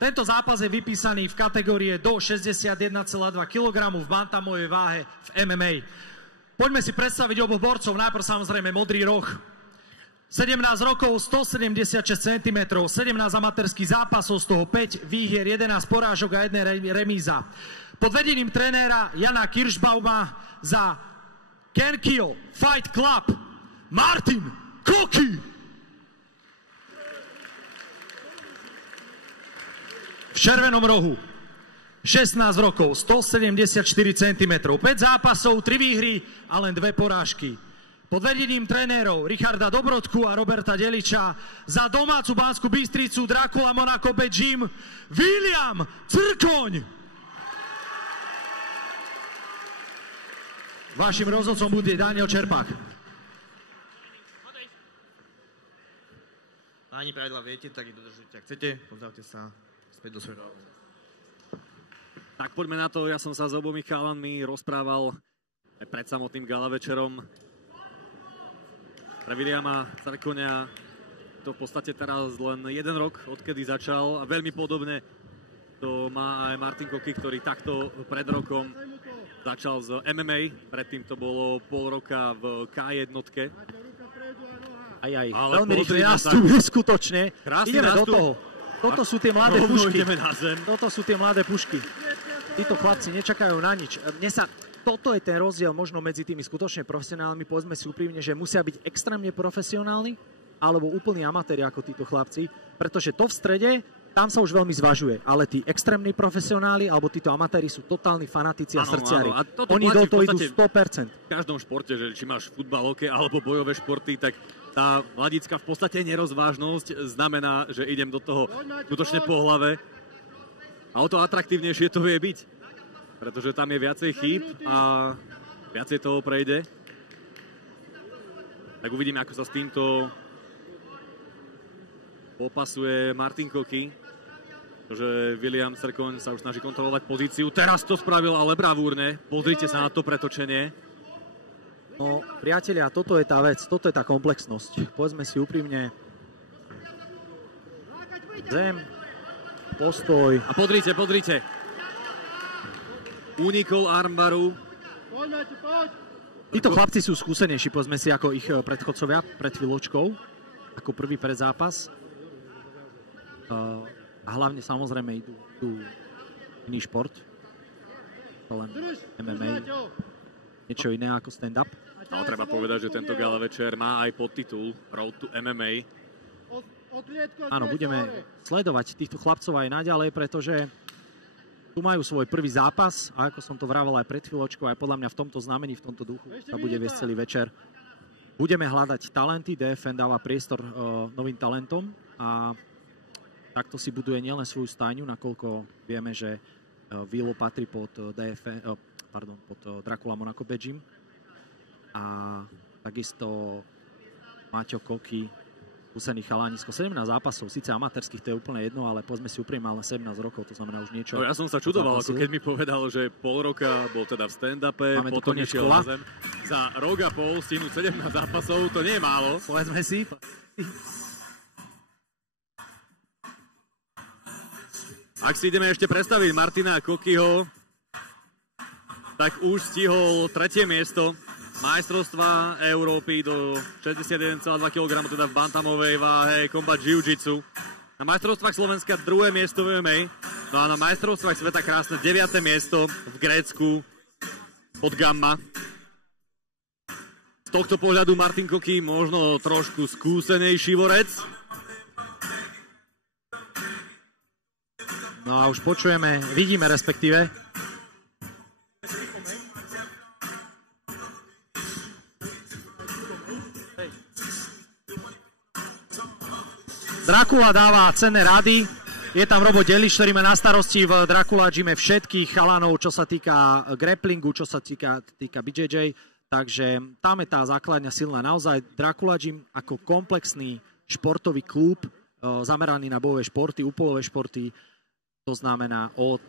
Tento zápas je vypísaný v kategórii do 61,2 kg v bantamovej váhe v MMA. Poďme si predstaviť oboch borcov. Najprv samozrejme modrý roh. 17 rokov, 176 cm, 17 amatérských zápasov, z toho 5 výhier, 11 porážok a 1 remíza. Pod vedením trenéra Jana Kirschbauma za Kenkyo Fight Club Martin Koki. V červenom rohu 16 rokov, 174 cm, 5 zápasov, 3 výhry a len 2 porážky. Pod vedením trénerov Richarda Dobrodku a Roberta Deliča za domácu Banskú Bystricu Dracula Monaco Beijing William Crkoň. Vašim rozhodcom bude Daniel Čerpák. Páni, pravidla viete, tak ich dodržujte, ak chcete. Pozdravte sa. Tak poďme na to, ja som sa s obomi chalanmi rozprával pred samotným gala večerom. Pre Williama Crkoňa to v podstate teraz len 1 rok, odkedy začal a veľmi podobne to má aj Martin Koki, ktorý takto pred rokom začal z MMA, predtým to bolo pol roka v K1. Ale veľmi rýchly nástup, skutočne. Ideme do toho. Toto sú tie mladé pušky. Toto sú tie mladé pušky. Títo chlapci nečakajú na nič. Toto je ten rozdiel možno medzi tými skutočne profesionálmi. Povedzme si úprimne, že musia byť extrémne profesionálni alebo úplní amatéri ako títo chlapci, pretože to v strede, tam sa už veľmi zvažuje. Ale tí extrémni profesionáli alebo títo amatéri sú totálni fanatici a srdciari. Oni do toho idú 100%. V každom športe, že či máš futbal, hokej alebo bojové športy, tak tá mladická v podstate nerozvážnosť znamená, že idem do toho skutočne po hlave. A o to atraktívnejšie to vie byť. Pretože tam je viacej chýb a viacej toho prejde. Tak uvidíme, ako sa s týmto popasuje Martin Koki. Pretože William Crkoň sa už snaží kontrolovať pozíciu. Teraz to spravil ale bravúrne. Pozrite sa na to pretočenie. No, priatelia, toto je tá vec, toto je tá komplexnosť. Povedzme si úprimne. Zem, postoj. A podrite. Unikol armbaru. Títo chlapci sú skúsenejší, povedzme si, ako ich predchodcovia pred chvíľočkou. Ako prvý predzápas. A hlavne samozrejme idú iný šport. To len MMA. Niečo iné ako stand-up. No, treba povedať, že tento gala večer má aj podtitul Road to MMA. Áno, budeme sledovať týchto chlapcov aj naďalej, pretože tu majú svoj prvý zápas a ako som to vravel aj pred chvíľočkou, aj podľa mňa v tomto znamení, v tomto duchu sa bude viesť celý večer. Budeme hľadať talenty, DFN dáva priestor novým talentom a takto si buduje nielen svoju stajňu, nakoľko vieme, že Vilo patrí pod pod Dracula Monaco Beijing. A takisto Maťo Koki, skúsený chalánisko, 17 zápasov, síce amatérských, to je úplne jedno, ale povedzme si úprimne, ale 17 rokov, to znamená už niečo. No, ja som sa čudoval, ako keď mi povedal, že pol roka bol teda v stand-upe, potom išiel na zem. Za rok a pol stihnúť 17 zápasov, to nie je málo. Povedzme si. Ak si ideme ešte predstaviť Martina Kokiho, tak už stihol 3. miesto majstrovstva Európy do 61,2 kg, teda v bantamovej váhe Combat Jiu-Jitsu. Na majstrovstvách Slovenska 2. miesto v MMA, no a na majstrovstvách sveta krásne 9. miesto v Grécku pod Gamma. Z tohto pohľadu Martin Koki možno trošku skúsenejší vorec. No a už počujeme, vidíme respektíve. Dracula dáva cenné rady. Je tam Robo Delič, ktorý má na starosti v Dracula Gyme všetkých chalanov, čo sa týka grapplingu, čo sa týka BJJ. Takže tam je tá základňa silná. Naozaj Dracula Gym ako komplexný športový klub zameraný na bojové športy, úpolové športy. To znamená od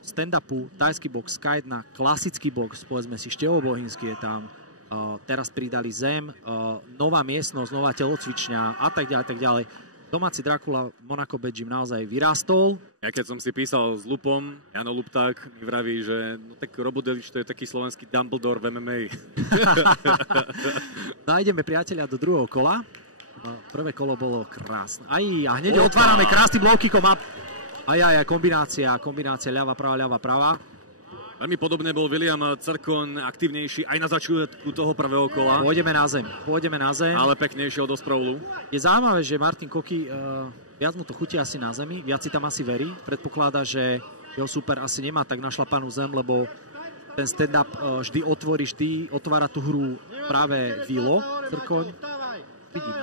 stand-upu, tajský box, K1, klasický box, povedzme si Števo Bohinský je tam. Teraz pridali zem, nová miestnosť, nová telocvičňa a tak ďalej, tak ďalej. domáci Dracula Monaco Badgym naozaj vyrástol. Ja keď som si písal s Lupom, Jano Lupták mi vraví, že no tak Robo Delič to je taký slovenský Dumbledore v MMA. No a ideme, priatelia, do druhého kola. No, prvé kolo bolo krásne. A hneď otvárame krásnym low kickom. Kombinácia ľava, prava. Veľmi podobne bol William Crkon aktívnejší aj na začiatku toho prvého kola. Pôjdeme na zem. Ale peknejšieho do sprovlu. Je zaujímavé, že Martin Koky viac mu to chutí asi na zemi, viac si tam asi verí. Predpokladá, že jeho super asi nemá tak našlapanú zem, lebo ten stand-up vždy otvára tú hru práve Vilo Crkoň. Vidíme.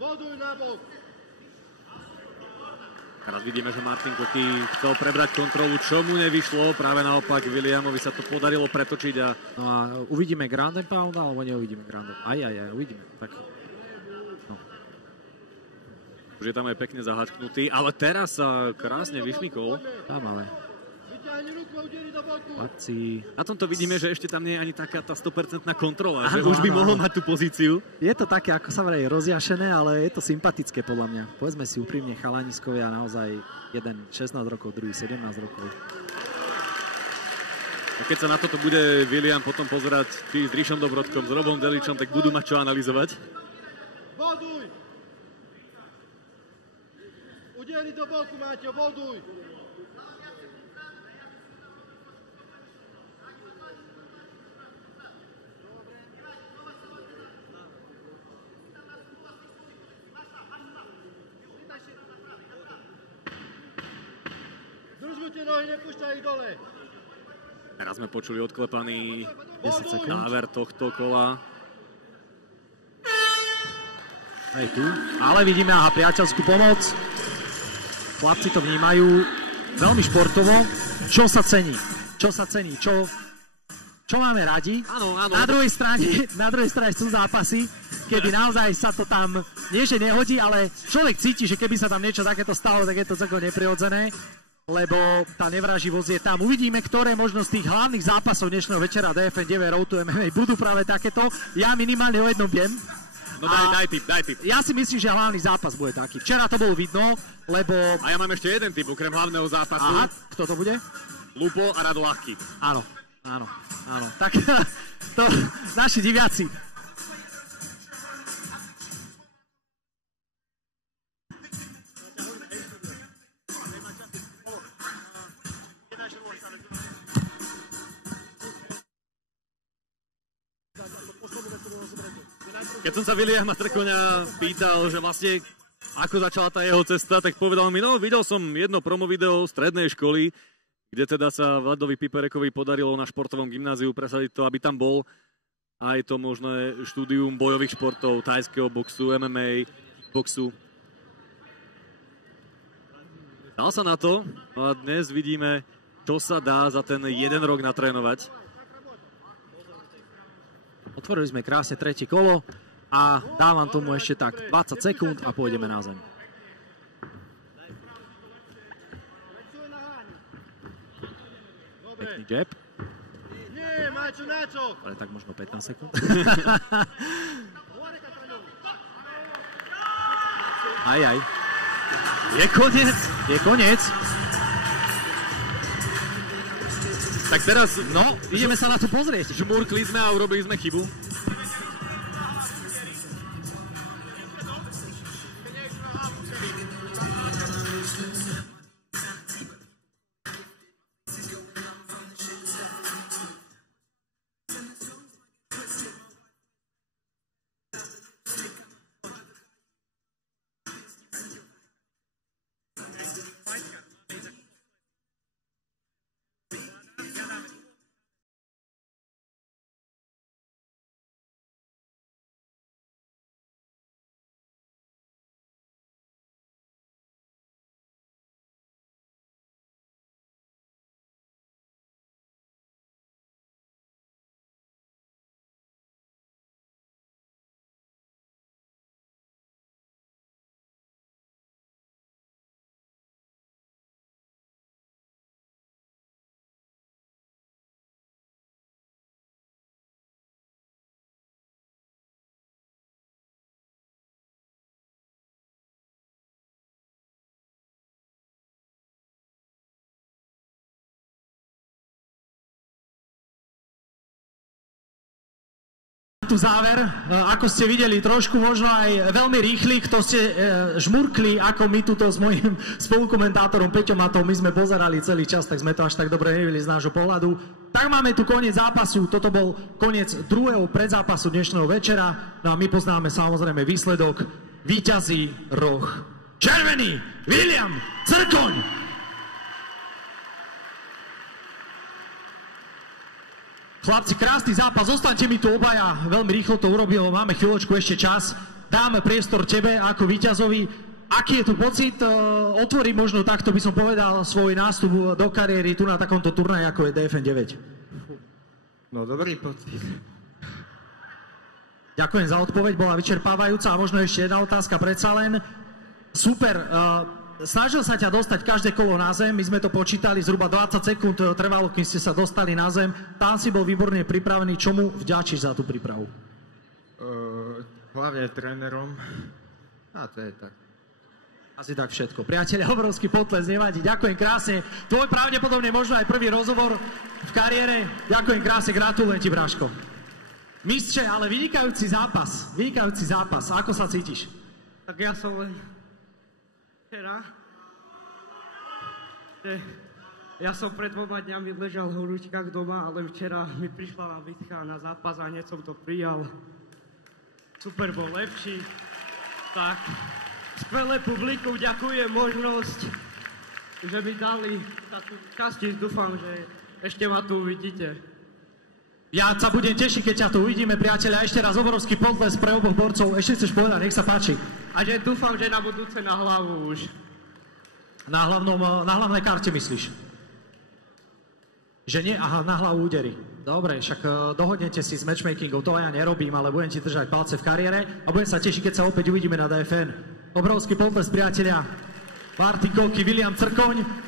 Boduj na bok. Teraz vidíme, že Martin Koky chcel prebrať kontrolu, čo mu nevyšlo. Práve naopak Williamovi sa to podarilo pretočiť. No a uvidíme Ground and Pound, alebo neuvidíme Ground and Pound? Uvidíme. Tak. No. Už je tam aj pekne zahačknutý, ale teraz sa krásne vyšmykol. Tam ale. Na tomto vidíme, že ešte tam nie je ani taká tá 100% kontrola, že už by mohol mať tú pozíciu. Je to také, ako sa vraví, rozjašené, ale je to sympatické podľa mňa. Povedzme si úprimne, chalaniskovia naozaj jeden 16 rokov, druhý 17 rokov. A keď sa na toto bude William potom pozerať či s Ríšom Dobrodkom, s Robom Deličom, tak budú mať čo analyzovať. Boduj! Udeli do boku, Máťo, boduj! Držujte nohy, nepúšťaj ich dole. Teraz sme počuli odklepaný záver tohto kola. Aj tu. Ale vidíme priateľskú pomoc. Chlapci to vnímajú veľmi športovo. Čo sa cení? Čo máme radi? Áno. Na druhej strane sú zápasy, kedy naozaj sa to tam nie že nehodí, ale človek cíti, že keby sa tam niečo takéto stalo, tak je to celkom neprirodzené, lebo tá nevraživosť je tam. Uvidíme, ktoré možno z tých hlavných zápasov dnešného večera DFN 9 Road to MMA budú práve takéto. Ja minimálne o jednom viem. No daj tip. Ja si myslím, že hlavný zápas bude taký. Včera to bolo vidno, lebo... A ja mám ešte jeden tip, okrem hlavného zápasu. Aha, kto to bude? Lupo a Rado Ľahký. Áno. Tak to naši diviaci. Keď som sa Williama Crkoňa pýtal, že vlastne ako začala tá jeho cesta, tak povedal mi, videl som jedno promo video strednej školy, kde teda sa Vladovi Piperekovi podarilo na športovom gymnáziu presadiť to, aby tam bol aj to možné štúdium bojových športov, thajského boxu, MMA, boxu. Dal sa na to a dnes vidíme, čo sa dá za ten jeden rok natrénovať. Otvorili sme krásne tretie kolo a dávam tomu ešte tak 20 sekúnd a pôjdeme na zem. Pekný jab. Nie, Máčo, na čo? Ale tak možno 15 sekúnd. Aj. Je koniec. Tak teraz, ideme sa na to pozrieť. žmurkli sme a urobili sme chybu. tu záver. Ako ste videli, trošku možno aj veľmi rýchly, kto ste žmurkli, ako my tuto s mojím spolukomentátorom Peťom Matom, my sme pozerali celý čas, tak sme to až tak dobre nevideli z nášho pohľadu. Tak máme tu koniec zápasu, toto bol koniec druhého predzápasu dnešného večera, no a my poznáme samozrejme výsledok. Víťazí roh červený William Crkoň. Chlapci, krásny zápas, zostaňte mi tu obaja, veľmi rýchlo to urobil, máme chvíľočku ešte čas, dáme priestor tebe ako víťazovi. Aký je tu pocit? Otvorí možno takto, by som povedal, svoj nástup do kariéry tu na takomto turnaji, ako je DFN 9. No, dobrý pocit. Ďakujem za odpoveď, bola vyčerpávajúca a možno ešte jedna otázka predsa len. Super, snažil sa ťa dostať každé kolo na zem, my sme to počítali, zhruba 20 sekúnd trvalo, kým ste sa dostali na zem. Tam si bol výborne pripravený, čomu vďačíš za tú prípravu? Hlavne trénerom. A to je tak. Asi tak všetko. Priatelia, obrovský potles, nevadí. Ďakujem krásne. Tvoj pravdepodobne možno aj prvý rozhovor v kariére. Ďakujem krásne, gratulujem ti, Braško. Mistře, ale vynikajúci zápas. Vynikajúci zápas. Ako sa cítiš? Tak ja som len... Včera, ja som pred 2 dňami ležal v horúčkach doma, ale včera mi prišla nabídka na zápas a hneď som to prijal. Super bol lepší. Tak, skvelé publikum, ďakujem možnosť, že mi dali takú časť, dúfam, že ešte ma tu uvidíte. Ja sa budem tešiť, keď ťa tu uvidíme, priateľa. Ešte raz obrovský potles pre oboch borcov. Ešte chceš povedať, nech sa páči. A že dúfam, že na budúce na hlavu už. Na hlavnej karte myslíš? Že nie? Aha, na hlavu údery. Dobre, však dohodnete si s matchmakingom, to ja nerobím, ale budem ti držať palce v kariére a budem sa tešiť, keď sa opäť uvidíme na DFN. Obrovský potles, priateľia. Martin Koky, William Crkoň.